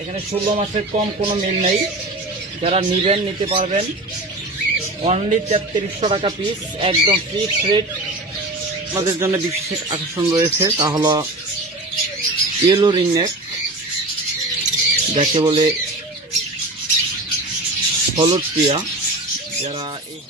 এখানে 16 মাসের কম কোনো মিল নেই। যারা নিবেন নিতে পারবেন। অনলি 3300 টাকা পিস, একদম ফিক্সড রেট। আপনাদের জন্য বিশেষ আকর্ষণ রয়েছে, তা হলো ইয়েলো রিং নেক, যাকে বলে হলুদ টিয়া। যারা এই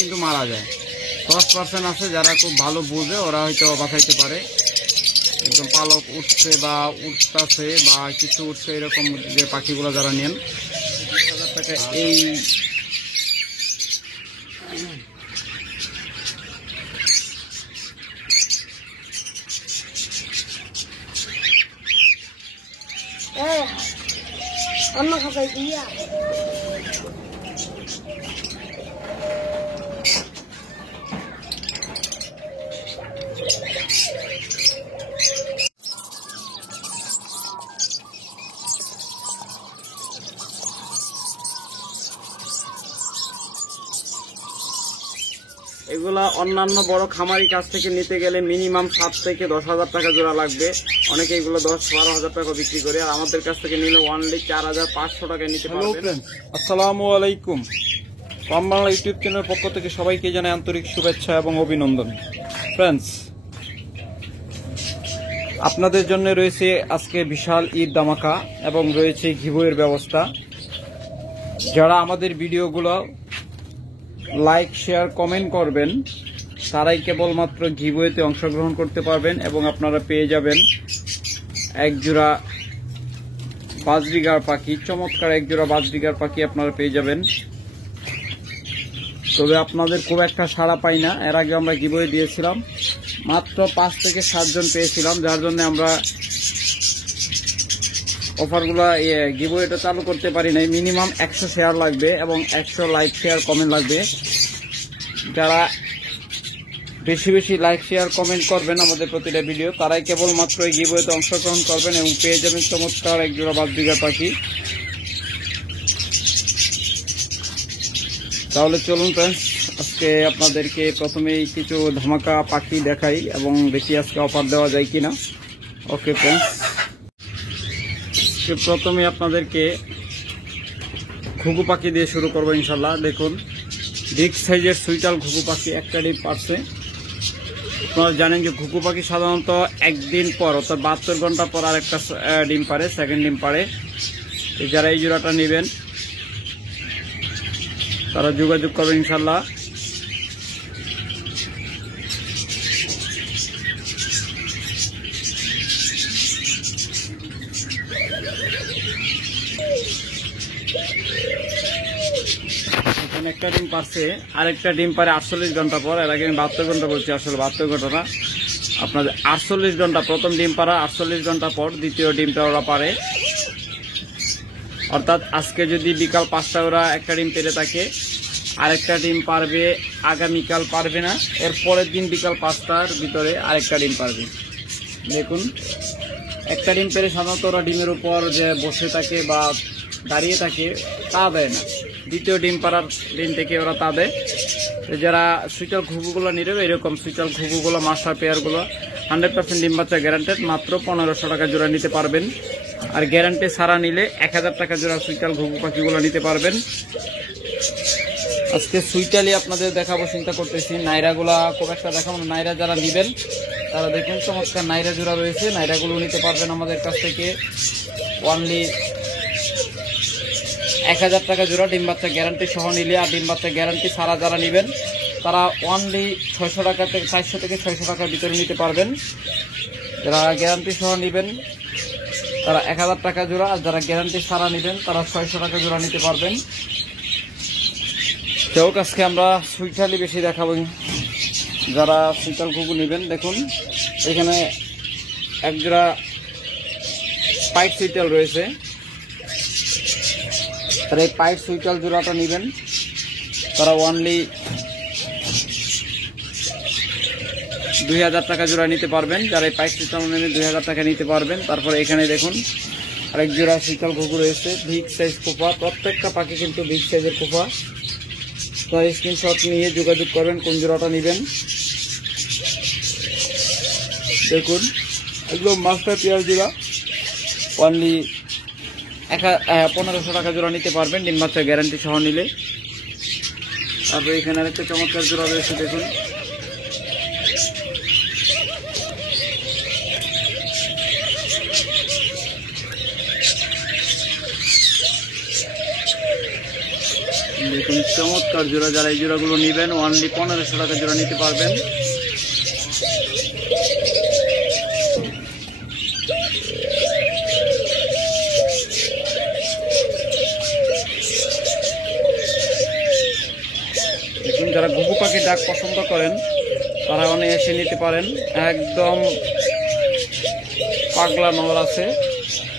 কিন্তু মারা যায়, 10% আছে যারা খুব ভালো বুঝে, ওরা হয়তো বাঁচাইতে পারে। একদম পালক উঠছে বা উঠতেছে বা কিছু উঠছে, এরকম যে পাখিগুলো যারা নেন 20,000 টাকা এই অন্য খাবার দিয়া এগুলা অন্যান্য বড় খামারি কাছ থেকে নিতে গেলে মিনিমাম 7 থেকে 10,000 টাকা জোড়া লাগবে। অনেকে এগুলো 10-12,000 টাকা বিক্রি করে, আর আমাদের কাছ থেকে নিলে অনলি 4,500 টাকায় নিতে পারবেন। আসসালামু আলাইকুম। ফার্ম বাংলা ইউটিউব চ্যানেলের পক্ষ থেকে সবাইকে জানাই আন্তরিক শুভেচ্ছা এবং অভিনন্দন। ফ্রেন্ডস, আপনাদের জন্য রয়েছে আজকে বিশাল ঈদ ধামাকা এবং রয়েছে গিভওয়ের ব্যবস্থা। যারা আমাদের ভিডিওগুলো লাইক, শেয়ার, কমেন্ট করবেন, তারাই কেবলমাত্র গিভওয়েতে অংশগ্রহণ করতে পারবেন এবং আপনারা পেয়ে যাবেন এক জোড়া বাজরিগার পাখি। চমৎকার এক জোড়া বাজরিগার পাখি আপনারা পেয়ে যাবেন। তবে আপনাদের খুব একটা সাড়া পাই না। এর আগে আমরা গিভওয়ে দিয়েছিলাম, মাত্র 5 থেকে 7 জন পেয়েছিলাম, যার জন্য আমরা অফারগুলো গিভওয়েটা চালু করতে পারি নাই। মিনিমাম 100 শেয়ার লাগবে এবং 100 লাইক, শেয়ার, কমেন্ট লাগবে। যারা বেশি বেশি লাইক, শেয়ার, কমেন্ট করবেন আমাদের প্রতিটা ভিডিও, তারাই কেবলমাত্র এই গিভওয়েতে অংশগ্রহণ করবেন এবং পেয়ে যাবেন চমৎকার এক জোড়া বাজরিগার পাখি। তাহলে চলুন ফ্রেন্ডস, আজকে আপনাদেরকে প্রথমেই কিছু ধামাকা পাখি দেখাই এবং দেখি আজকে অফার দেওয়া যায় কিনা। ওকে ফ্রেন্ডস, প্রথমে আপনাদেরকে ঘুঘু পাখি দিয়ে শুরু করবো ইনশাল্লাহ। দেখুন, বিগ সাইজের সুইটাল ঘুঘু পাখি একটা ডিম পারছে। আপনারা জানেন যে ঘুঘু পাখি সাধারণত একদিন পর, অর্থাৎ 72 ঘন্টা পর আর একটা ডিম পারে, সেকেন্ড ডিম পারে। যারা এই জোড়াটা নেবেন তারা যোগাযোগ করবেন ইনশাল্লাহ। একটা ডিম পারছে, আরেকটা ডিম পারে 48 ঘন্টা পর। এর আগে আমি 72 ঘন্টা বলছি, আসলে 72 ঘন্টা না, আপনাদের 48 ঘন্টা। প্রথম ডিম পারা 48 ঘন্টা পর দ্বিতীয় ডিমটা ওরা পারে। অর্থাৎ আজকে যদি বিকাল 5টা ওরা একটা ডিম পেরে থাকে, আরেকটা ডিম পারবে আগামীকাল, পারবে না এর পরের দিন বিকাল 5টার ভিতরে আরেকটা ডিম পারবে। দেখুন, একটা ডিম পেরে সাধারণত ওরা ডিমের উপর যে বসে থাকে বা দাঁড়িয়ে থাকে তা দেয় না, দ্বিতীয় ডিম পাড়ার দিন থেকে ওরা তা দেয়। যারা সুইটাল ঘুঘুগুলো নিবে, এরকম সুইটাল ঘুঘুগুলো মাস্টার পেয়ারগুলো 100% ডিম বাচ্চা গ্যারান্টেড, মাত্র 1500 টাকা জোড়া নিতে পারবেন। আর গ্যারান্টি ছাড়া নিলে 1000 টাকা জোড়া সুইটাল ঘুঘু পাখিগুলো নিতে পারবেন। আজকে সুইটালি আপনাদের দেখাবো চিন্তা করতেছি, নাইরাগুলা খুব একটা দেখাবো না। নাইরা যারা নেবেন তারা দেখুন চমৎকার নাইরা জোড়া রয়েছে, নাইরাগুলো নিতে পারবেন আমাদের কাছ থেকে অনলি 1000 টাকা জোড়া ডিম বাচ্চা গ্যারান্টি সহ নিলে। আর ডিম বাচ্চা গ্যারান্টি ছাড়া যারা নেবেন তারা অনলি 600 টাকা থেকে 400 থেকে 600 টাকার ভিতরে নিতে পারবেন। যারা গ্যারান্টি সহ নেবেন তারা 1000 টাকা জোড়া, আর যারা গ্যারান্টি ছাড়া নেবেন তারা 600 টাকা জোড়া নিতে পারবেন। যাই আজকে আমরা সুইটালি বেশি দেখাবো। যারা সুইটাল ঘুঘু নেবেন, দেখুন এখানে এক জোড়া পাইট সুইটাল রয়েছে। তারা এই পাইট সুইটাল জোড়াটা নেবেন তারা অনলি 2000 টাকা জোড়া নিতে পারবেন। যারা এই পাইট সুইটাল নেবেন 2000 টাকা নিতে পারবেন। তারপরে এখানে দেখুন আরেক জোড়া শীতল ঘুঘু রয়েছে, বিগ সাইজ খোপা। প্রত্যেকটা পাখি কিন্তু বিগ সাইজের খোপা। তো স্ক্রিনশট নিয়ে যোগাযোগ করবেন কোন জোড়াটা নেবেন। দেখুন একদম মাস্টার পেয়ার জোড়া, অনলি 1500 টাকা জোড়া নিতে পারবেন ডিম বাচ্চা গ্যারান্টি সহ নিলে। তারপরে এখানে আরেকটা চমৎকার জোড়া রয়েছে, দেখুন দেখুন চমৎকার জোড়া। যারা এই জোড়াগুলো নেবেন অনলি 1500 টাকা জোড়া নিতে পারবেন। দেখুন যারা ঘুঘু পাখি ডাক পছন্দ করেন তারা অনেক এসে নিতে পারেন। একদম পাগলা নর আছে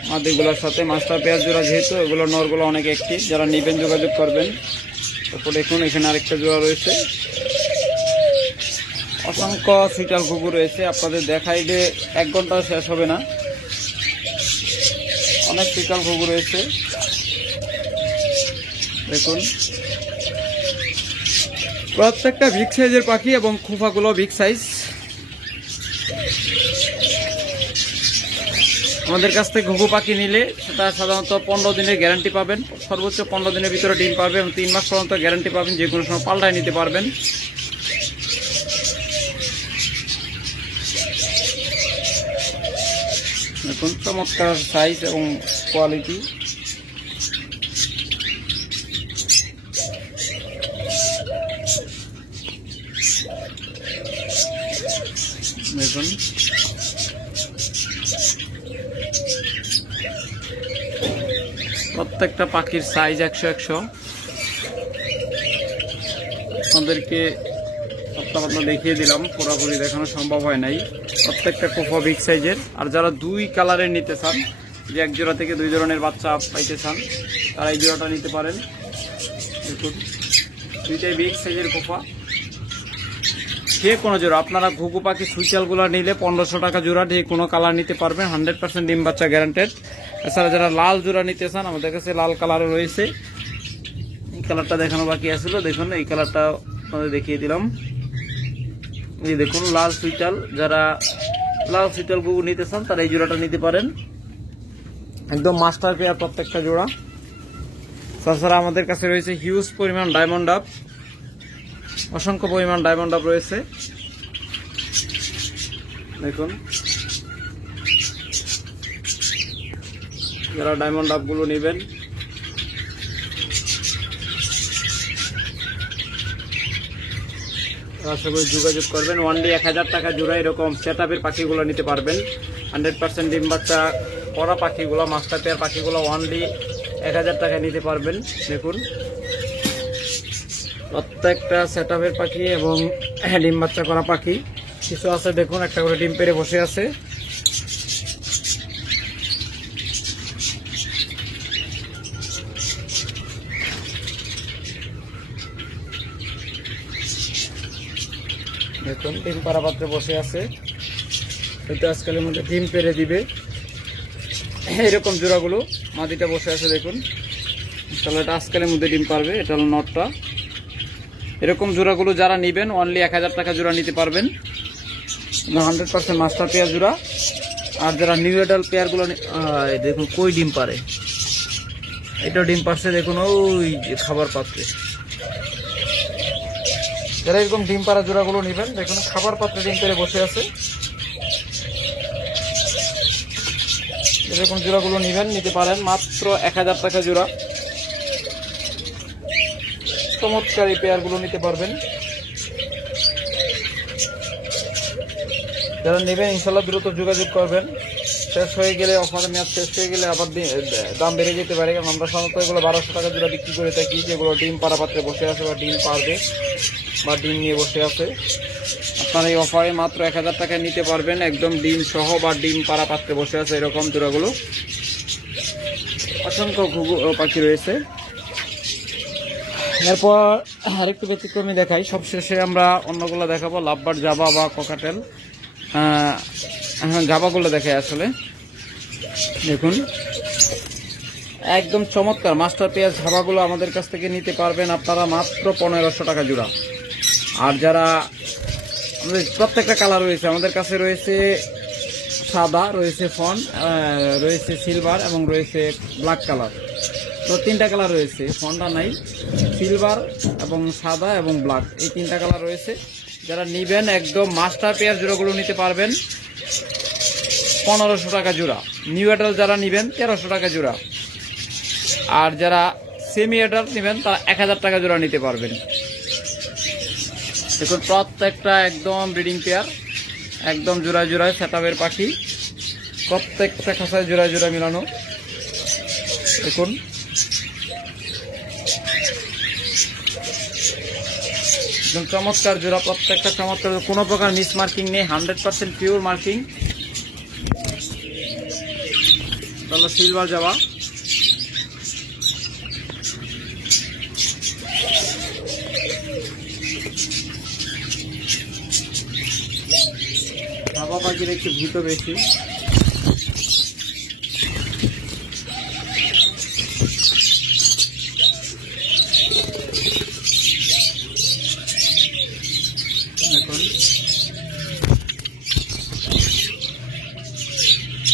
মাদিগুলোর সাথে, মাস্টার পেয়ার জোড়া যেহেতু, এগুলো নরগুলো অনেক অ্যাক্টিভ। যারা নেবেন যোগাযোগ করবেন। তারপর দেখুন এখানে আরেকটা জোড়া রয়েছে, অসংখ্য সুইটাল ঘুঘু রয়েছে। আপনাদের দেখাইলে 1 ঘন্টা শেষ হবে না, অনেক সুইটাল ঘুঘু রয়েছে। দেখুন প্রত্যেকটা বিগ সাইজের পাখি এবং খোপাগুলো বিগ সাইজ। আমাদের কাছ থেকে ঘুঘু পাখি নিলে সেটা সাধারণত 15 দিনের গ্যারান্টি পাবেন, সর্বোচ্চ 15 দিনের ভিতরে ডিম পাবে এবং 3 মাস পর্যন্ত গ্যারান্টি পাবেন, যে কোনো সময় পাল্টায় নিতে পারবেন। দেখুন চমৎকার সাইজ এবং কোয়ালিটি। দেখুন প্রত্যেকটা পাখির সাইজ 100-100। আপনাদেরকে পাতলা দেখিয়ে দিলাম, পুরোপুরি দেখানো সম্ভব হয় নাই। প্রত্যেকটা কোফা বিগ সাইজের। আর যারা 2 কালারের নিতে চান, যে 1 জোড়া থেকে 2 ধরনের বাচ্চা পাইতে চান, তারা এই জোড়াটা নিতে পারেন। দেখুন 2টাই বিগ সাইজের কোফা, যে কোনো জোড়া। আপনারা ঘুঘু পাখি সুইচালগুলো নিলে 1500 টাকা জোড়া, যে কোনো কালার নিতে পারবেন, 100% ডিম বাচ্চা গ্যারান্টেড। এছাড়া যারা লাল জোড়া নিতে চান, আমাদের কাছে লাল কালারও রয়েছে। এই কালারটা দেখানো বাকি আসলো, দেখুন এই কালারটা আপনাদের দেখিয়ে দিলাম। এই দেখুন লাল সুইটাল, যারা লাল সুইটাল ঘুঘু নিতে চান তারা এই জোড়াটা নিতে পারেন। একদম মাস্টার পেয়ার প্রত্যেকটা জোড়া। তাছাড়া আমাদের কাছে রয়েছে হিউজ পরিমাণ ডায়মন্ড ডাব, অসংখ্য পরিমাণ ডায়মন্ড ডাব রয়েছে। দেখুন যারা ডায়মন্ড ডাবগুলো নেবেন আশা করি যোগাযোগ করবেন। অনলি 1000 টাকা জোড়া এরকম সেটআপের পাখিগুলো নিতে পারবেন। 100% ডিম বাচ্চা করা পাখিগুলো, মাস্টার পেয়ার পাখিগুলো অনলি 1000 টাকায় নিতে পারবেন। দেখুন প্রত্যেকটা সেটআপের পাখি এবং ডিম বাচ্চা করা পাখি কিছু আছে। দেখুন একটা করে ডিম পেড়ে বসে আছে। দেখুন ডিম পাড়া পাত্রে বসে আছে, হয়তো আজকালের মধ্যে ডিম পেড়ে দিবে। এরকম জোড়াগুলো মাদিটা বসে আছে, দেখুন তাহলে এটা আজকালের মধ্যে ডিম পারবে। এটা হলো নটটা। এরকম জোড়াগুলো যারা নেবেন অনলি 1000 টাকা জোড়া নিতে পারবেন, 100% মাস্টার পেয়ার জোড়া। আর যারা নিউ এডাল পেয়ারগুলো, দেখুন কই ডিম পারে, এটা ডিম পারছে দেখুন ওই যে খাবার পাত্রে। যারা এরকম ডিম পাড়া জোড়াগুলো নেবেন, দেখুন খাবার পাত্রে ডিম পেড়ে বসে আছে। এরকম জোড়াগুলো নেবেন, নিতে পারেন মাত্র 1000 টাকা জোড়া। চমৎকার এই পেয়ারগুলো নিতে পারবেন। যারা নেবেন ইনশাল্লাহ দ্রুত যোগাযোগ করবেন। শেষ হয়ে গেলে, অফারের মেয়াদ শেষ হয়ে গেলে আবার দাম বেড়ে যেতে পারে, কারণ আমরা সাধারণত এগুলো 1200 টাকা জোড়া বিক্রি করে থাকি, যেগুলো ডিম পাড়া পাত্রে বসে আছে বা ডিম পারবে বা ডিম নিয়ে বসে আছে। আপনারা এই অফারে মাত্র 1000 টাকায় নিতে পারবেন, একদম ডিম সহ বা ডিম পাড়া পাত্রে বসে আছে এরকম জোড়াগুলো। অসংখ্য ঘুঘু পাখি রয়েছে। এরপর আরেকটু ব্যতিক্রমী দেখাই, সবশেষে আমরা অন্যগুলো দেখাবো, লাভবার্ড, জাভা বা ককাটেল। জাভাগুলো দেখাই আসলে। দেখুন একদম চমৎকার মাস্টার পেয়ার ঝাবাগুলো আমাদের কাছ থেকে নিতে পারবেন আপনারা মাত্র 1500 টাকা জোড়া। আর যারা আমাদের প্রত্যেকটা কালার রয়েছে আমাদের কাছে, রয়েছে সাদা, রয়েছে ফন, রয়েছে সিলভার এবং রয়েছে ব্ল্যাক কালার। তো 3টা কালার রয়েছে, ফন্ডা নাই, সিলভার এবং সাদা এবং ব্ল্যাক, এই 3টা কালার রয়েছে। যারা নিবেন একদম মাস্টার পেয়ার জোড়াগুলো নিতে পারবেন 1500 টাকা জোড়া। নিউ অ্যাডাল্ট যারা নিবেন 1300 টাকা জোড়া। আর যারা সেমি অ্যাডাল্ট নেবেন তারা 1000 টাকা জোড়া নিতে পারবেন। দেখুন প্রত্যেকটা একদম ব্রিডিং পেয়ার, একদম জোড়ায় জোড়ায় সেটআপের পাখি, প্রত্যেকটা খাঁচায় জোড়ায় জোড়া মিলানো। দেখুন একদম চমৎকার জোড়া, প্রত্যেকটা চমৎকার, কোনো প্রকার মিস মার্কিং নেই, 100% পিওর মার্কিং। তাহলে সিলভার যাওয়া, জাবা পাখির একটু ভীত বেশি।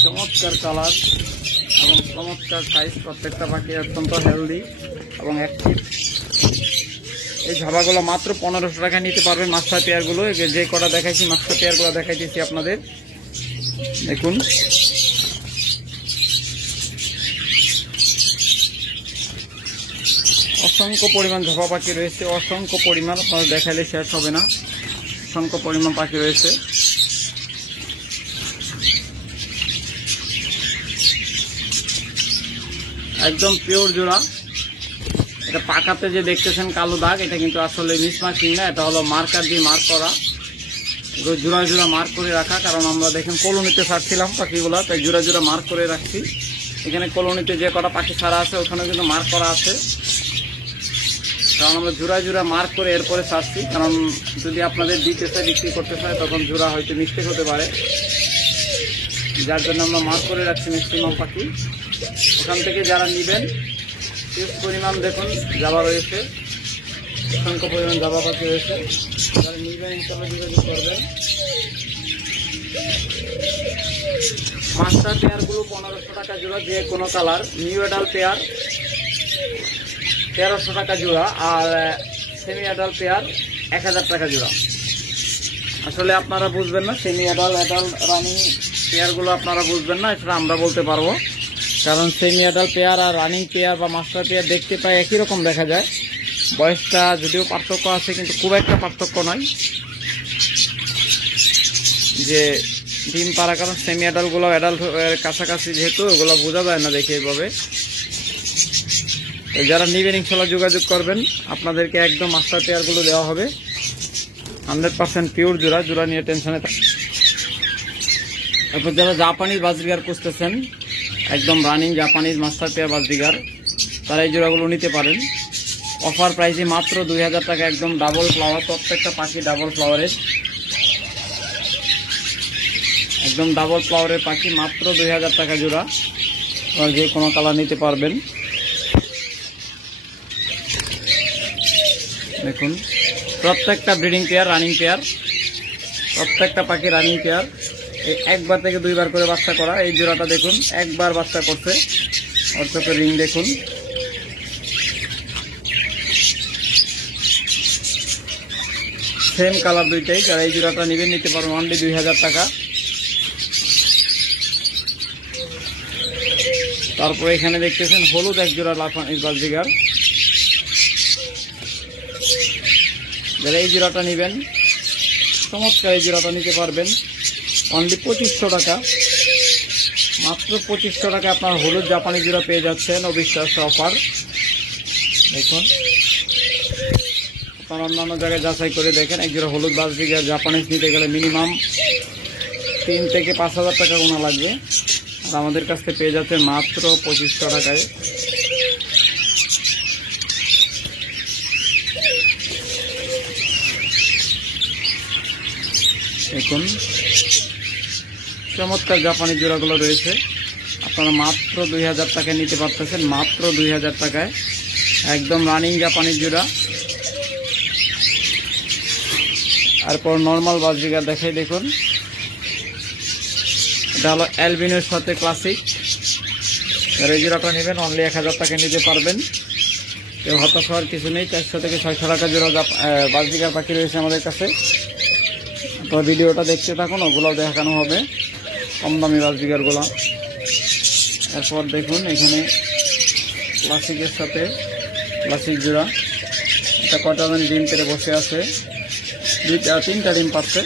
চমৎকার কালার এবং চমৎকার সাইজ, প্রত্যেকটা পাখি অত্যন্ত হেলদি এবং অ্যাক্টিভ। এই ঝাবাগুলো মাত্র 1500 টাকা নিতে পারবেন। মাস্টার পেয়ারগুলো যে কটা দেখাইছি, মাস্টার পেয়ারগুলো দেখাইতেছি আপনাদের। দেখুন অসংখ্য পরিমাণ ঝাবা পাখি রয়েছে, অসংখ্য পরিমাণ, আপনাদের দেখাইলে শেষ হবে না, অসংখ্য পরিমাণ পাখি রয়েছে। একদম পিওর জোড়া। এটা পাকাতে যে দেখতেছেন কালো দাগ, এটা কিন্তু আসলে মিসমার্কিং না, এটা হলো মার্কার দিয়ে মার্ক করা, জোড়া জোড়া মার্ক করে রাখা। কারণ আমরা দেখেন কলোনিতে ছাড়ছিলাম পাখিগুলা, তাই জোড়া জোড়া মার্ক করে রাখছি। এখানে কলোনিতে যে কটা পাখি ছাড়া আছে ওখানে কিন্তু মার্ক করা আছে, কারণ আমরা জোড়া জোড়া মার্ক করে এরপরে ছাড়ছি। কারণ যদি আপনাদের দিতে চায়, বিক্রি করতে চায়, তখন জোড়া হয়তো মিস্টেক হতে পারে, যার জন্য আমরা মার্ক করে রাখছি ম্যাক্সিমাম পাখি। ওখান থেকে যারা নেবেন হিউজ পরিমাণ দেখুন জাবা রয়েছে, অসংখ্য পরিমাণ জাবা পাখি রয়েছে। যারা নেবেন ইনশাআল্লাহ যোগাযোগ করবেন। মাস্টার পেয়ারগুলো 1500 টাকা জোড়া, যে কোনো কালার। নিউ অ্যাডাল্ট পেয়ার 1300 টাকা জোড়া, আর সেমি অ্যাডাল্ট পেয়ার 1000 টাকা জোড়া। আসলে আপনারা বুঝবেন না, সেমি অ্যাডাল্ট রানিং পেয়ারগুলো আপনারা বুঝবেন না, এটা আমরা বলতে পারবো। কারণ সেমি অ্যাডাল্ট পেয়ার আর রানিং পেয়ার বা মাস্টার পেয়ার দেখতে পাই একই রকম দেখা যায়, বয়সটা যদিও পার্থক্য আছে কিন্তু খুব একটা পার্থক্য নয় যে ডিম পাড়া। কারণ সেমি অ্যাডাল্টগুলো অ্যাডাল্ট কাছাকাছি, যেহেতু ওগুলো বোঝা যায় না দেখে এইভাবে। যারা নেবেন ইনশাআল্লাহ যোগাযোগ করবেন, আপনাদেরকে একদম মাস্টার পেয়ারগুলো দেওয়া হবে 100% পিওর জোড়া, জোড়া নিয়ে টেনশনে। তারপর যারা জাপানিজ বাজরিগার খুঁজতেছেন, একদম running Japanese master pair budgerigar, তারা এই জোড়াগুলো নিতে পারেন। অফার প্রাইসে মাত্র 2000 টাকা, একদম ডাবল ফ্লাওয়ার, প্রত্যেকটা পাখি ডাবল ফ্লাওয়ারের, একদম ডাবল ফ্লাওয়ারের পাখি, মাত্র 2000 টাকা জোড়া। আর যে কোনো কালার নিতে পারবেন। দেখুন প্রত্যেকটা ব্রিডিং পেয়ার, রানিং পেয়ার, প্রত্যেকটা পাখি রানিং পেয়ার। একবার থেকে 2বার করে বাচ্চা করা। এই জোড়াটা দেখুন একবার বাচ্চা করছে, ওর চোখে রিং দেখুন। সেম কালার দুইটাই। যারা এই জোড়াটা নেবেন নিতে পারবেন অনলি 2000 টাকা। তারপরে এখানে দেখতেছেন হলুদ এক জোড়া জাপানিজ বাজরিগার। যারা এই জোড়াটা নেবেন, চমৎকার এই জোড়াটা নিতে পারবেন অনলি 2500 টাকা। মাত্র 2500 টাকা আপনার হলুদ জাপানি জোড়া পেয়ে যাচ্ছেন, অবিশ্বাস্য অফার। দেখুন আপনার অন্যান্য জায়গায় যাচাই করে দেখেন, এক জোড়া হলুদ বাজরিগার জাপানিজ নিতে গেলে মিনিমাম 3 থেকে 5000 টাকা গোনা লাগবে, আর আমাদের কাছ থেকে পেয়ে যাচ্ছেন মাত্র 2500 টাকায়। দেখুন চমৎকার জাপানি জোড়াগুলো রয়েছে, আপনারা মাত্র 2000 টাকায় নিতে পারতেছেন, মাত্র 2000 টাকায় একদম রানিং জাপানির জোড়া। তারপর নর্মাল বাজরিগার দেখাই, দেখুন এটা হলো অ্যালবিনোর সাথে ক্লাসিক। আর এই জোড়াটা নেবেন অনলি 1000 টাকায় নিতে পারবেন। কেউ হতাশ হওয়ার কিছু নেই, 400 থেকে 600 টাকা জোড়া বাজরিগার পাখি রয়েছে আমাদের কাছে। তো ভিডিওটা দেখতে থাকুন, ওগুলো দেখানো হবে কম দামি বাজরিগারগুলো। এরপর দেখুন এখানে ক্লাসিকের সাথে ক্লাসিক জোড়া, এটা কটা ডিম পেরে বসে আছে, 3টা ডিম পাচ্ছে,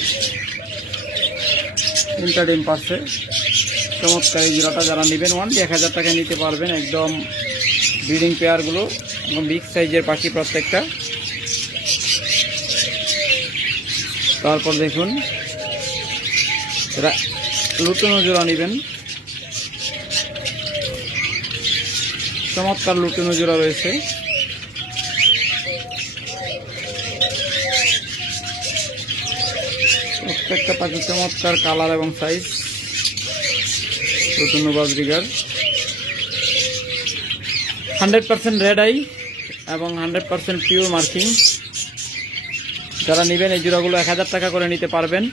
3টা ডিম পাচ্ছে। চমৎকার এই জোড়াটা যারা নেবেন অনলি 1000 টাকায় নিতে পারবেন। একদম ব্রিডিং পেয়ারগুলো এবং বিগ সাইজের পাখি প্রত্যেকটা। তারপর দেখুন এরা লুটনো জোড়া নেবেন, চমৎকার লুটনো জোড়া রয়েছে। প্রত্যেকটা পাখি চমৎকার কালার এবং সাইজ। লুটনো বাজরিগার 100% রেড আই এবং 100% পিওর মার্কিং। যারা নেবেন এই জোড়াগুলো 1000 টাকা করে নিতে পারবেন।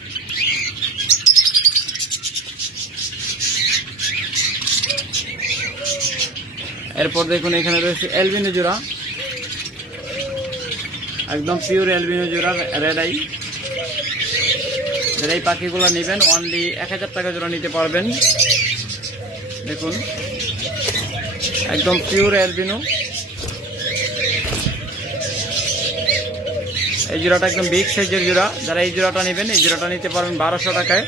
এরপর দেখুন এখানে রয়েছে অ্যালবিনো জোড়া, একদম পিওর অ্যালবিনো জোড়া রেড আই। যারা এই পাখিগুলো নেবেন অনলি 1000 টাকা জোড়া নিতে পারবেন। দেখুন একদম পিওর অ্যালবিনো। এই জোড়াটা একদম বিগ সাইজের জোড়া। যারা এই জোড়াটা নেবেন এই জোড়াটা নিতে পারবেন 1200 টাকায়।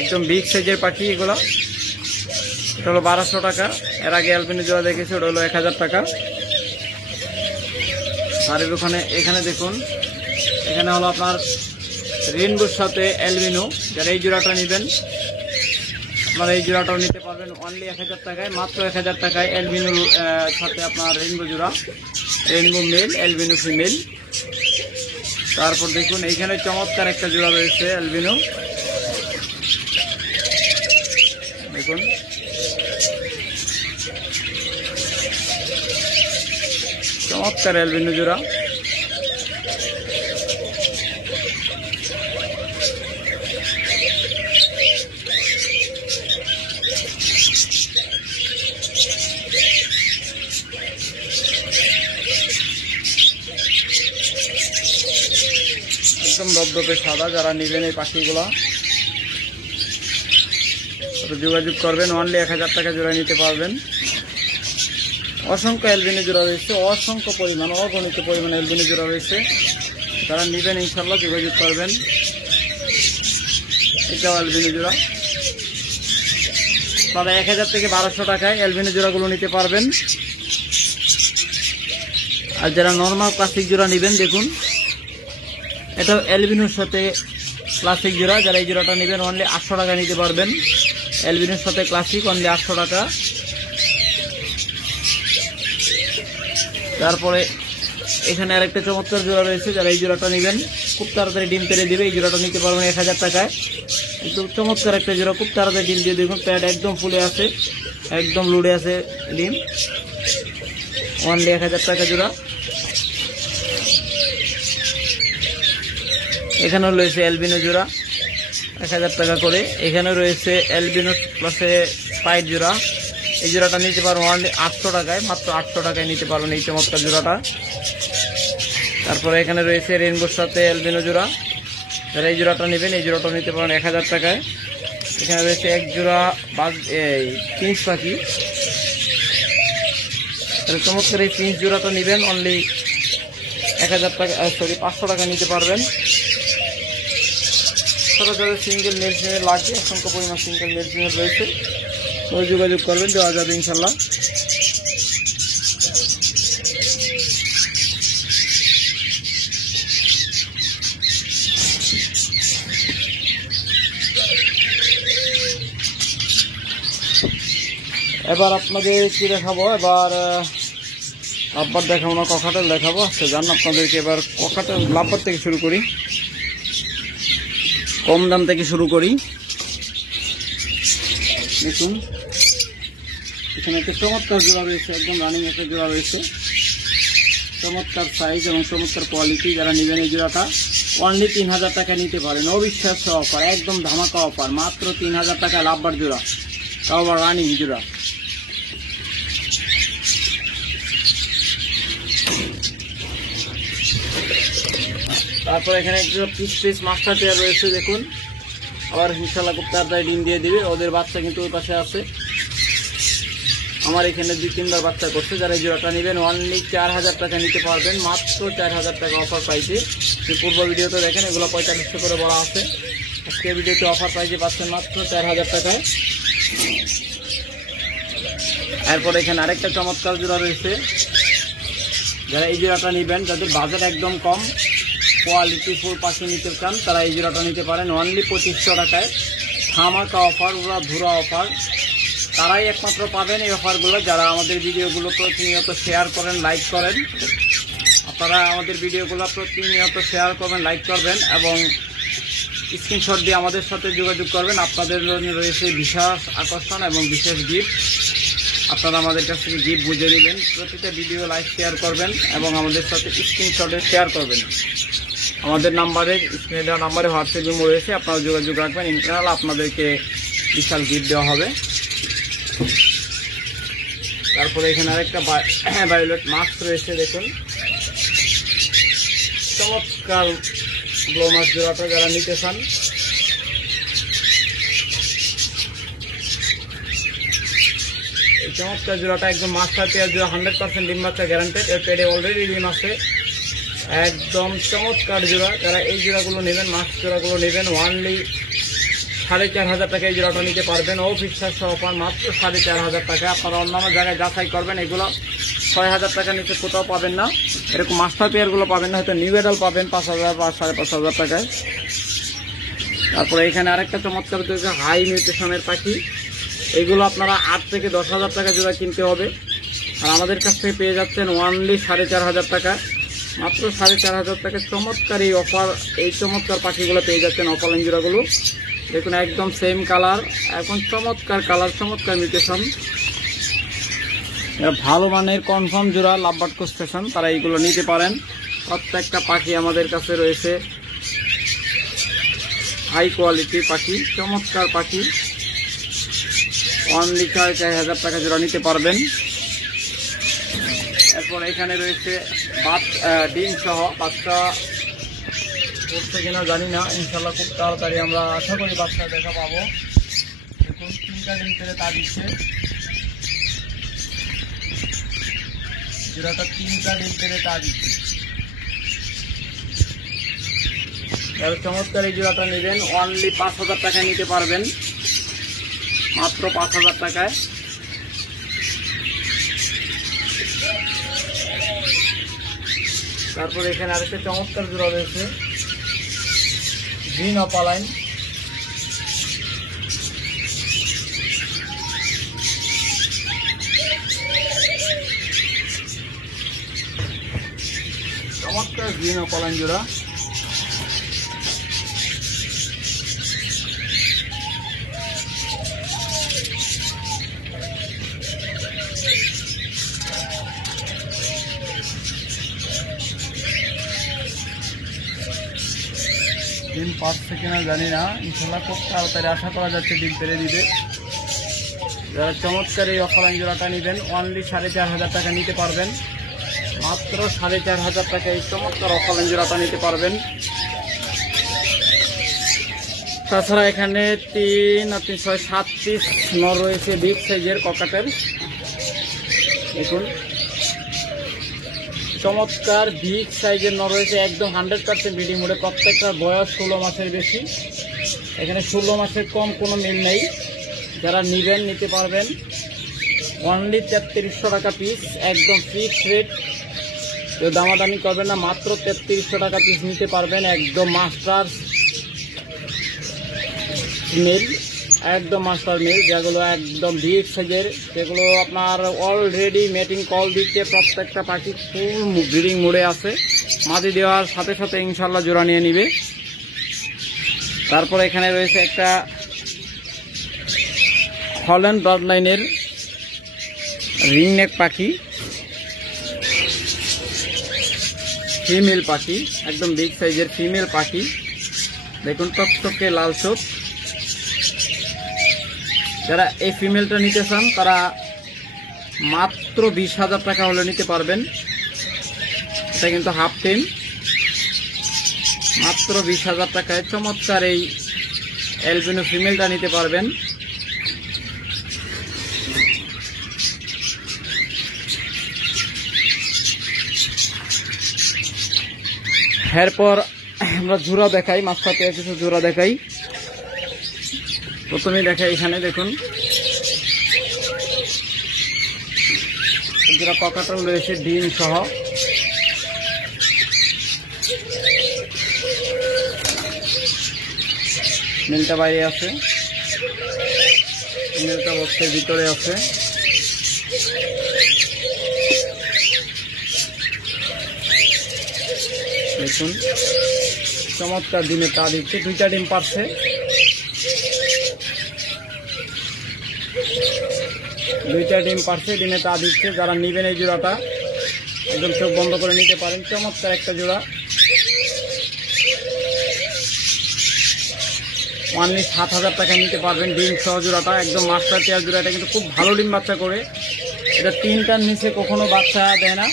একদম বিগ সাইজের পাখি এগুলো, এটা হলো 1200 টাকা। এর আগে অ্যালবিনো জোড়া দেখেছি, ওটা হলো 1000 টাকা। আর এখানে দেখুন এখানে হলো আপনার রেইনবোর সাথে অ্যালবিনো। যারা এই জোড়াটা নেবেন আপনারা এই জোড়াটাও নিতে পারবেন অনলি 1000 টাকায়, মাত্র 1000 টাকায়। অ্যালবিনোর সাথে আপনার রেইনবো জোড়া, রেইনবো মেল অ্যালবিনো ফিমেল। তারপর দেখুন এইখানে চমৎকার একটা জোড়া রয়েছে অ্যালবিনো, দেখুন চমৎকার অ্যালবিনো জোড়া। একদম ধবধবে সাদা। যারা নেবেন এই পাখিগুলা যোগাযোগ করবেন, অনলি 1000 টাকা জোড়া নিতে পারবেন। অসংখ্য অ্যালবিনো জোড়া রয়েছে, অসংখ্য পরিমাণ, অগণিত পরিমাণ অ্যালবিনো জোড়া রয়েছে। যারা নেবেন ইনশাল্লাহ যোগাযোগ করবেন। এটাও অ্যালবিনো জোড়া, তারা 1000 থেকে 1200 টাকায় অ্যালবিনো জোড়াগুলো নিতে পারবেন। আর যারা নর্মাল ক্লাসিক জোড়া নেবেন দেখুন এটা অ্যালবিনোর সাথে ক্লাসিক জোড়া। যারা এই জোড়াটা নেবেন অনলি 800 টাকা নিতে পারবেন। অ্যালবিনোর সাথে ক্লাসিক অনলি 800 টাকা। তারপরে এখানে আরেকটা চমৎকার জোড়া রয়েছে। যারা এই জোড়াটা নেবেন খুব তাড়াতাড়ি ডিম পেরে দিবে, এই জোড়াটা নিতে পারবেন 1000 টাকায়। একদম চমৎকার একটা জোড়া, খুব তাড়াতাড়ি ডিম দিয়ে দেখুন, প্যাড একদম ফুলে আছে, একদম লুড়ে আছে ডিম। অনলি 1000 টাকা জোড়া। এখানেও রয়েছে অ্যালবিনো জোড়া 1000 টাকা করে। এখানে রয়েছে অ্যালবিনো প্লাসে পাইট জোড়া। এই জোড়াটা নিতে পারবেন অনলি 800 টাকায়, মাত্র 800 টাকায় নিতে পারবেন এই চমৎকার জোড়াটা। তারপরে এখানে রয়েছে রেইনবোর সাথে অ্যালবিনো জোড়া। যারা এই জোড়াটা নেবেন এই জোড়াটা নিতে পারেন 1000 টাকায়। এখানে রয়েছে এক জোড়া পিঞ্চ পাখি। চমৎকার এই পিঞ্চ জোড়াটা নেবেন অনলি 1000 টাকা, 500 টাকা নিতে পারবেন। যাদের সিঙ্গেল মেল ফিমেল লাগবে, অসংখ্য পরিমাণ সিঙ্গেল মেল ফিমেল রয়েছে, ওই যোগাযোগ করবেন, দেওয়া যাবে ইনশাল্লাহ। এবার আপনাদের কি দেখাবো, এবার লাভবার দেখাবো না, ককাটেল দেখাবো। আচ্ছা জান আপনাদেরকে এবার ককাটেল লাভবার থেকে শুরু করি, কম দাম থেকে শুরু করি। দেখুন এখানে একটা চমৎকার জোড়া রয়েছে, একদম রানিং একটা জোড়া রয়েছে, চমৎকার সাইজ এবং চমৎকার কোয়ালিটি। যারা নেবেন এই জোড়াটা অনলি 3000 টাকা নিতে পারেন। অবিশ্বাস্য অফার, একদম ধামাকা অফার, মাত্র 3000 টাকা লাভবার জোড়া, তাও আবার রানিং জোড়া। তারপর এখানে একটু পিস মাস্টার পেয়ার রয়েছে, দেখুন আবার ইনশাল্লাহ খুব তাড়াতাড়ি ডিম দিয়ে দিবে। ওদের বাচ্চা কিন্তু ওই পাশে আছে, আমার এখানে 2-3বার বাচ্চা করছে। যারা এই জোড়াটা নেবেন অনলি 4000 টাকা নিতে পারবেন, মাত্র 4000 টাকা অফার পাইছে। পূর্ব ভিডিওতে দেখেন এগুলো 4500 করে বলা আছে, আজকে ভিডিওতে অফার প্রাইসে পাচ্ছেন মাত্র 4000 টাকায়। এরপর এখানে আরেকটা চমৎকার জোড়া রয়েছে। যারা এই জোড়াটা নেবেন, যাদের বাজেট একদম কম, কোয়ালিটি ফুল পাখি নিতে চান, তারা এই জোড়াটা নিতে পারেন অনলি 2500 টাকায়। ধামাকা অফার, ওরা ধুরা অফার, তারাই একমাত্র পাবেন এই অফারগুলো যারা আমাদের ভিডিওগুলো প্রতিনিয়ত শেয়ার করেন, লাইক করেন। আপনারা আমাদের ভিডিওগুলো প্রতিনিয়ত শেয়ার করবেন, লাইক করবেন এবং স্ক্রিনশট দিয়ে আমাদের সাথে যোগাযোগ করবেন। আপনাদের জন্য রয়েছে বিশেষ আকর্ষণ এবং বিশেষ গিফট। আপনারা আমাদের কাছ থেকে গিফট বুঝে নেবেন। প্রতিটা ভিডিও লাইক শেয়ার করবেন এবং আমাদের সাথে স্ক্রিনশটে শেয়ার করবেন। আমাদের নাম্বারে, স্ক্রিনে দেওয়া নাম্বারে হোয়াটসঅ্যাপ ইমো রয়েছে, আপনারা যোগাযোগ রাখবেন, ইনশাআল্লাহ আপনাদেরকে বিশাল গিফট দেওয়া হবে। তারপরে এখানে আরেকটা ভায়োলেট মাস্ক রয়েছে, দেখুন চমৎকার ব্লো মাছ জোড়াটা যারা নিতে চান এই চমৎকার জোড়াটা একদম মাস্টার পেয়ার জোড়া, 100% ডিম বাচ্চা গ্যারান্টেড। এর পেটে অলরেডি ডিম আছে, একদম চমৎকার জোড়া। যারা এই জোড়াগুলো নেবেন, মাছ জোড়াগুলো নেবেন অনলি 4500 টাকা এই জোড়াটা নিতে পারবেন। অবিশ্বাস্য অফার, মাত্র 4500 টাকা। আপনারা অন্যান্য জায়গায় যাচাই করবেন, এগুলো 6000 টাকা নিচে কোথাও পাবেন না। এরকম মাস্টার পেয়ারগুলো পাবেন না, হয়তো নিউ এডাল পাবেন 5000 বা 5500 টাকায়। তারপরে এখানে আরেকটা চমৎকার রয়েছে হাই মিউটেশনের পাখি, এগুলো আপনারা 8 থেকে 10,000 টাকা জোড়া কিনতে হবে, আর আমাদের কাছ থেকে পেয়ে যাচ্ছেন অনলি 4500 টাকা, মাত্র 4500 টাকা। চমৎকার এই অফার, এই চমৎকার পাখিগুলো পেয়ে যাচ্ছেন অফলাইন জোড়াগুলো। দেখুন একদম সেম কালার, এখন চমৎকার কালার, চমৎকার মিউটেশন। ভালো মানের কনফার্ম জোড়া লাভবার্ড খুঁজতেছেন, তারা এইগুলো নিতে পারেন। প্রত্যেকটা পাখি আমাদের কাছে রয়েছে হাই কোয়ালিটি পাখি, চমৎকার পাখি, অনলি 4500 টাকা জোড়া নিতে পারবেন। এরপর এখানে রয়েছে ডিম সহ বাচ্চা করছে কিনা জানি না, ইনশাল্লাহ খুব তাড়াতাড়ি আমরা আশা করি বাচ্চা দেখা পাবো। দেখুন 3টা ডিম পেরে তা দিচ্ছে, জোড়াটা 3টা ডিম পেরে তা দিচ্ছে। যারা চমৎকার এই জোড়াটা নেবেন অনলি 5000 টাকায় নিতে পারবেন, মাত্র 5000 টাকায়। তারপর এখানে আরেকটা চমৎকার জোড়া রয়েছে গ্রিন অপালাইন, চমৎকার গ্রিন অপালাইন জোড়া। ডিম পাচ্ছে কিনা জানি না, ইনশাল্লাহ খুব তাড়াতাড়ি আশা করা যাচ্ছে ডিম পেরে দিবে। যারা চমৎকার এই অফলাইন জোড়াটা নেবেন অনলি 4500 টাকা নিতে পারবেন, মাত্র 4500 টাকা এই চমৎকার অফলাইন জোড়াটা নিতে পারবেন। তাছাড়া এখানে 3 আর 3 6 7 পিস নর রয়েছে বিগ সাইজের ককাটেল। দেখুন চমৎকার বিগ সাইজের নর রয়েছে, একদম 100% ব্রিডিং মোডে। প্রত্যেকটার বয়স 16 মাসের বেশি, এখানে 16 মাসের কম কোনো মিল নেই। যারা নেবেন নিতে পারবেন অনলি 3300 টাকা পিস, একদম ফিক্স রেট, কেউ দামাদামি করবেন না, মাত্র 3300 টাকা পিস নিতে পারবেন। একদম মাস্টার মেল, একদম মাস্টার মেল, যেগুলো একদম বিগ সাইজের, যেগুলো আপনার অলরেডি মেটিং কল দিচ্ছে। প্রত্যেকটা পাখি ফুল ব্রিডিং মোডে আছে, মাদি দেওয়ার সাথে সাথে ইনশাল্লাহ জোড়া নিয়ে নিবে। তারপর এখানে রয়েছে একটা হল্যান্ড ব্লাড লাইনের রিং নেক পাখি, ফিমেল পাখি, একদম বিগ সাইজের ফিমেল পাখি। দেখুন টকটকে লাল চোখ। যারা এই ফিমেলটা নিতে চান তারা মাত্র 20,000 টাকা হলে নিতে পারবেন। এটা কিন্তু হাফ টেম, মাত্র 20,000 টাকায় চমৎকার এই অ্যালবিনো ফিমেলটা নিতে পারবেন। এরপর আমরা জোড়া দেখাই, মাঝখানে কিছু জোড়া দেখাই। প্রথমেই দেখাই, এখানে দেখুন জোড়া ককাটাল রয়েছে ডিম সহ। মিলটা বাইরে আছে, মিলটা বক্সের ভিতরে আছে। দেখুন চমৎকার ডিমে তা দিচ্ছে, 2টা ডিম পারছে। ডিমে তা দিচ্ছে। যারা নিবেন এই জোড়াটা একদম চোখ বন্ধ করে নিতে পারেন। চমৎকার একটা জোড়া, অনলি 7,000 টাকা নিতে পারবেন ডিম সহ জোড়াটা। একদম মাস্টার পেয়ার জোড়া। এটা কিন্তু খুব ভালো ডিম বাচ্চা করে। এটা 3টার নিচে কখনো বাচ্চা দেয় না।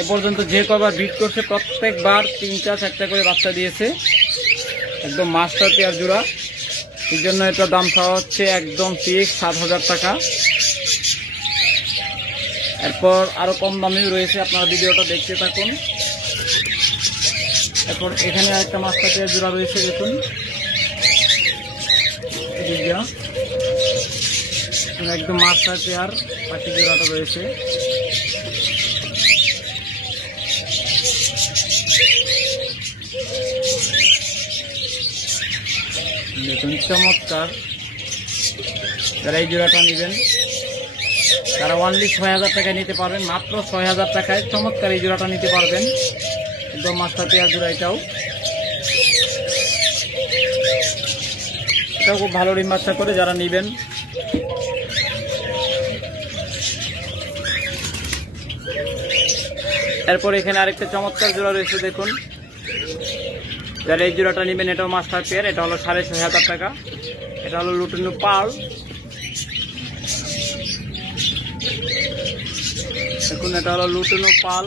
এ পর্যন্ত যে কবার বিট করছে প্রত্যেকবার 3টা 4টা করে বাচ্চা দিয়েছে। একদম মাস্টার পেয়ার জোড়া, এই জন্য এটার দাম চাওয়া হচ্ছে একদম ফিক্স 7,000 টাকা। এরপর আরো কম দামেও রয়েছে, আপনারা ভিডিওটা দেখতে থাকুন। এরপর এখানে একটা মাস্টার পেয়ার জোড়া রয়েছে, দেখুন একদম মাস্টার পেয়ার পাখি জোড়াটা রয়েছে। দেখুন চমৎকার। যারা এই জোড়াটা নেবেন তারা অনলি 6,000 টাকায় নিতে পারবেন। মাত্র 6,000 টাকায় চমৎকার এই জোড়াটা নিতে পারবেন। একদম মাস্টার পেয়ার জোড়া। এটাও খুব ভালো ডিম বাচ্চা করে। যারা নেবেন এরপর এখানে আরেকটা চমৎকার জোড়া রয়েছে, দেখুন। যারা এই জোড়াটা নেবেন এটাও মাস্টার পেয়ার। এটা হলো 6,500 টাকা। এটা হলো লুটিনো পার্ল। দেখুন এটা হলো লুটিনো পার্ল।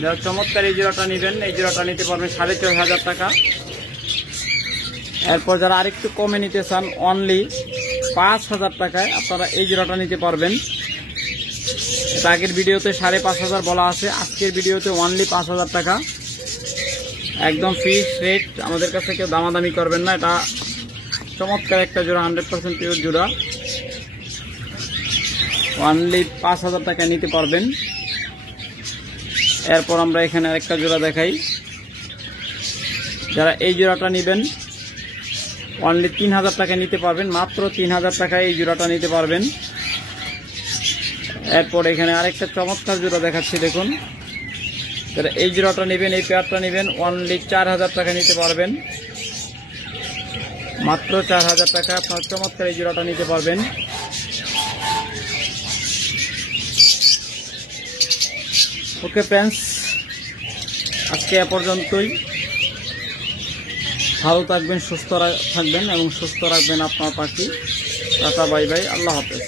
যারা চমৎকার এই জোড়াটা নেবেন এই জোড়াটা নিতে পারবেন 4,500 টাকা। এরপর যারা আরেকটু কমে নিতে চান অনলি 5,000 টাকায় আপনারা এই জোড়াটা নিতে পারবেন। এটা আগের ভিডিওতে 5,500 বলা আছে, আজকের ভিডিওতে অনলি 5,000 টাকা। একদম ফিক্স রেট, আমাদের কাছে কেউ দামাদামি করবেন না। এটা চমৎকার একটা জোড়া, 100% পিওর জোড়া। অনলি 5,000 টাকা নিতে পারবেন। এরপর আমরা এখানে আরেকটা জোড়া দেখাই। যারা এই জোড়াটা নেবেন অনলি 3,000 টাকা নিতে পারবেন। মাত্র 3,000 টাকায় এই জোড়াটা নিতে পারবেন। এরপর এখানে আরেকটা চমৎকার জোড়া দেখাচ্ছি, দেখুন। যারা এই জোড়াটা নেবেন এই পেয়ারটা নেবেন অনলি 4,000 টাকা নিতে পারবেন। মাত্র 4,000 টাকা আপনার চমৎকার এই জোড়াটা নিতে পারবেন। ওকে ফ্রেন্ডস, আজকে এ পর্যন্তই। ভালো থাকবেন, সুস্থ থাকবেন এবং সুস্থ রাখবেন আপনার পাখি। টাটা, বাই বাই, আল্লাহ হাফেজ।